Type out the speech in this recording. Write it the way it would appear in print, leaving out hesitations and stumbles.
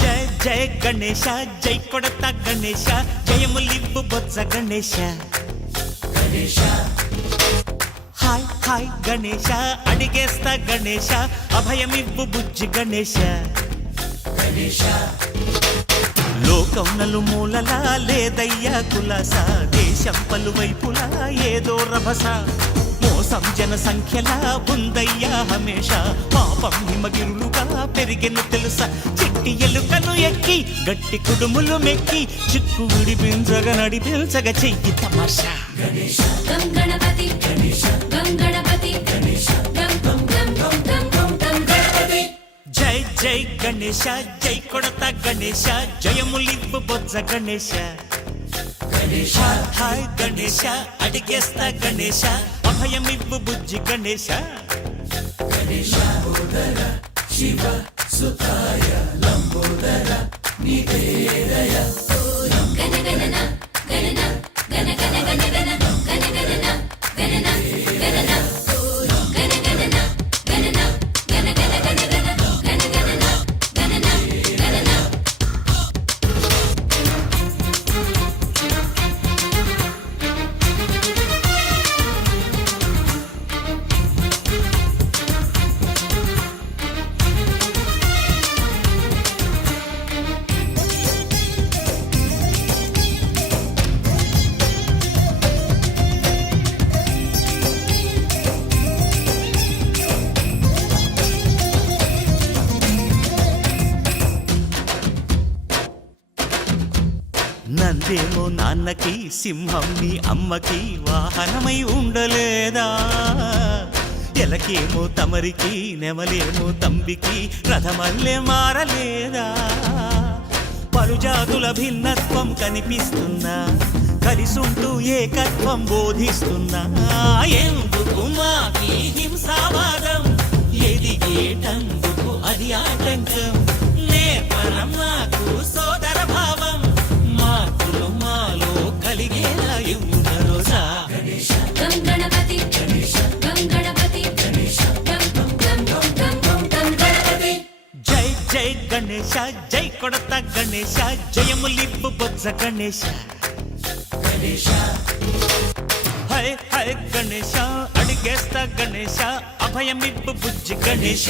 జయ గణేశ జై కొడత గణేశ జయములివ్వు బొజ్జ Ganesha Ganesha hi hi Ganesha అడిగేస్తా Ganesha అభయమివ్వు బుజ్జి గణేశ గణేశ లోకం నలుమూలలా లేదయ్యా కులాస దేశం పలువైపులా ఏదో రభస మోసం జన సంఖ్యలా ఉందయ్యా హమేష పాపం హిమగిరులుగా పెరిగెను తెలుసా చిట్టి ఎలుకను ఎక్కి గట్టి కుడుములు మెక్కి చిక్కు విడిపించగ నడిపించగ చెయ్యి తమాషా గణేశ గం గణపతి గణేశ గం గణపతి గణేశ గం గం గం గం గం గం గం గణపతి జై జై గణేశ జై కొడత గణేశ జయములివ్వు బొజ్జ గణేశ గణేశ హాయ్ గణేశ అడిగేస్తా గణేశ అభయమివ్వు బుజ్జి గణేశ గణేశ ఉదర శివ సుతాయ లంబోదర నివేదయ గణ గణన గణన గణ గణ గణ గణ గణ గణన గణన గణన గణ గణన గణన గణ గణ గణ గణ గణ గణన గణన గణన నందేమో నాన్నకి సింహం నీ అమ్మకి వాహనమై ఉండలేదా ఎలకేమో తమరికి నెమలేమో తంబికి రథమల్లే మారలేదా పలుజాతుల భిన్నత్వం కనిపిస్తున్నా కలిసుంటూ ఏకత్వం బోధిస్తున్నా ఎందుకు మాకి హింసావాదం ఎదిగేటందుకు అది ఆటంకం నేర్పరం నాకు సోదర భావం మార్పులు మాలో కలిగేలా ఇవ్వరోజా గణేశ గం గణపతి గణేశ గం గణపతి గణేశ గం గం గం గం గం గం గం గణపతి జై జై గణేశ జై కొడత గణేశ జయములివ్వు బొజ్జ గణేశ గణేశ హై హై గణేశ అడిగేస్తా గణేశ అభయమివ్వు బుజ్జి గణేశ